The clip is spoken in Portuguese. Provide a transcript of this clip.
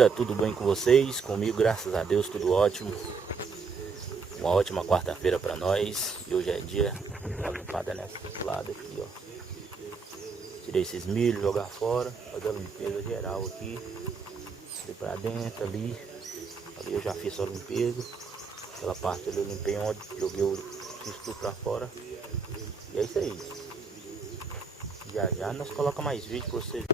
dia, tudo bem com vocês? Comigo, graças a Deus, tudo ótimo. Uma ótima quarta-feira para nós. E hoje é dia da limpada nesse lado aqui, ó. Tirei esses milhos, jogar fora, fazer a limpeza geral aqui. Ali pra dentro, ali eu já fiz a limpeza. Aquela parte ali eu limpei ontem, fiz tudo pra fora. E é isso aí. Já já nós colocamos mais vídeo pra vocês.